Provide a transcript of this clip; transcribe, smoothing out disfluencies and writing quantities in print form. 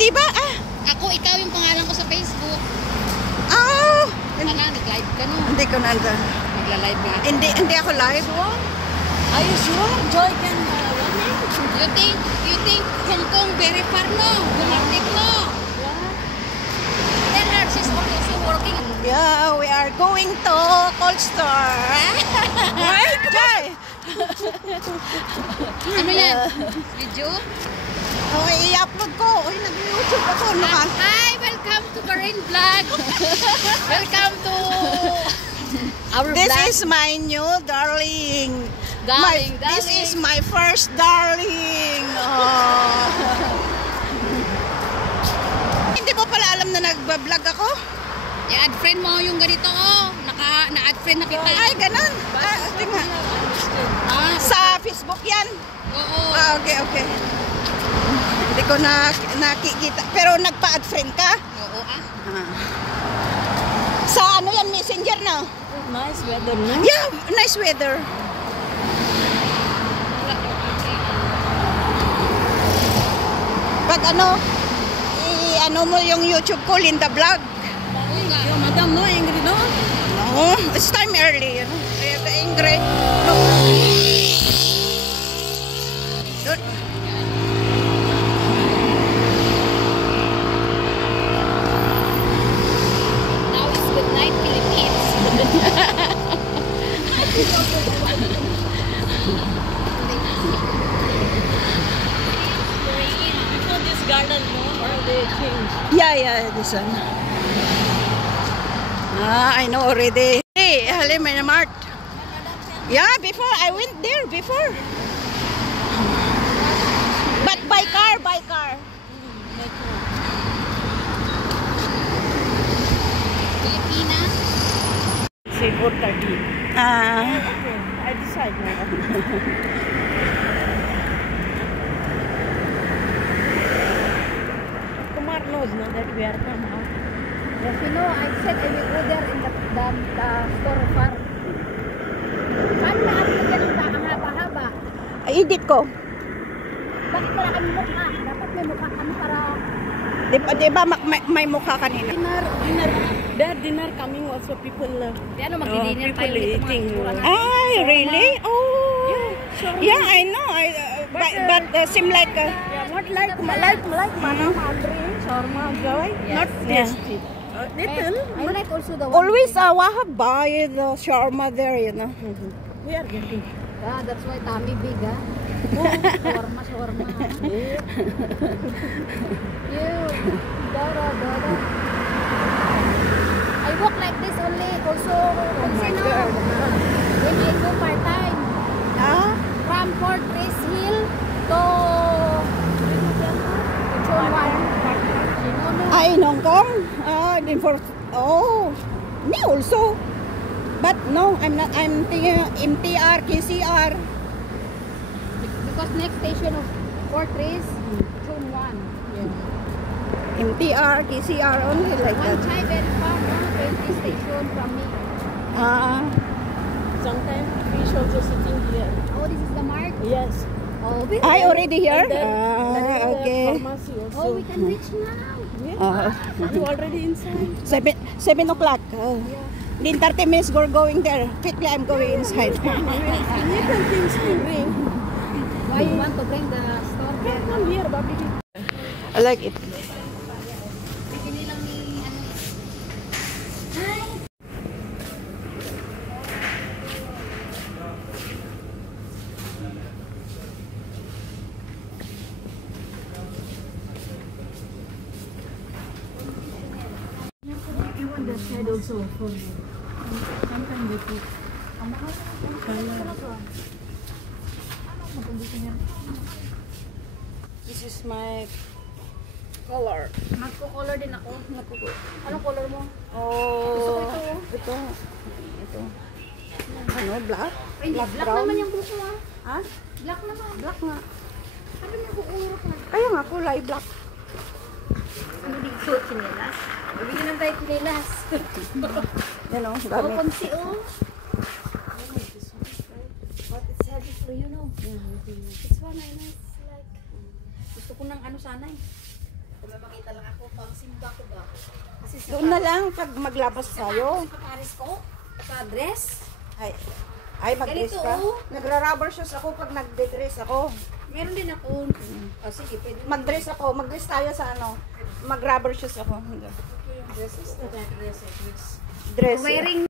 Hindi ba? Ah. Ako, ikaw yung pangalan ko sa Facebook. Ah. Sana, nag-live ka no? Hindi ko nandun. Nagla-live nga. Hindi ako live. Are you sure? Joy can You think Hong Kong very far no? Bumalik no? Tell her she's also working. Yeah, we are going to Cold Store. Right, Joy? Ano yan? Video? Oh, i-upload ko. Uy, nag-YouTube ako. Hi, welcome to Karen Vlog. Welcome to our This vlog. is my new darling. Darling. This is my first darling. Oh. Hindi mo pala alam na nagbablog ako? I-add friend mo yung ganito oh. Na-add friend na kita. Ay, ganun. Tingnan. Sa Facebook yan? Oo. Okay. Hindi ko nakikita. Pero nagpa-add friend ka? Oo Sa ano yan, Messenger na? nice weather, no? Yeah, nice weather. Pag ano mo yung YouTube ko, Linda Vlog. Yo, madam, no angry, no? No, it's time early, you know. Kaya ka-angry. No. Doon. Now it's good night, Philippines. Before this garden, no? Or they change? Yeah, this one. I know already. Hey, Halim Mart. Yeah, before I went there before. But by car. Pilipinas. Say 4:30. Okay, I decide now. Kumar knows, no, that we are come out. Yes, you know, I said I will go there in the store far. Saan na ako yan ang haba-haba? Edit ko. Bakit wala kami mukha? Dapat may mukha kami para... Di ba may mukha kanina? Dinner coming also people. Ano, magdi-dinner People eating. Ay, really? Oh. Yeah, I know. But seem like... Yeah, not like Madam Audrey, shawarma joy. Yes. Not tasty. Little. I like also the one. Always Wahab buy the shawarma there, you know. We are getting. Yeah, that's why tummy big, ha? Shawarma. Dora. I walk like this only. Also, when I go part-time. Ah? From Fort Grace Hill to Chonwan. In Hong Kong? Me also. But no, I'm not. I'm MTR, KCR. Because next station of Fort Grace, Chonwan. MTR, KCR only like One that. chai very far, no? 20 station from me. Sometimes fish also sitting here. Oh, this is the mark? Yes. Oh, I already here? And then there is a Okay. pharmacy also. Oh, we can reach now. You already inside? 7 o'clock. In 30 minutes we're going there. Quickly I'm going inside. Little things to bring. Why you want to bring the store here? Come here, Bobby. I like it. Bibili lang ni You want that side also for sometimes they put This is my color. Magko-color din ako. Anong color mo? Oh, Gusto ko ito. Ano, black? Ay, black brown? naman yung gusto mo. Ha? Black naman. Black nga. Sabi niya kukulor ka. Kaya nga, kulay black. Ano dito? Chinelas? Bibigyan ng tayo chinelas. Yan o, Oh, gamit. konsi oh. But it's heavy for you, no? This one I know it's like... Gusto ko ng ano sana eh. Makita lang ako pang simba ko ba? Kasi sa Doon na lang pag maglabas tayo. sa Paris ko, sa dress. Ay, mag-dress Ganito, ka? oh. Nagra-rubber shoes ako pag nagde-dress ako. Meron din ako. Oh, sige, pwede. Mag-dress ako. Mag-dress tayo sa ano. Mag-rubber shoes ako. Dresses na dress. Dress. Wearing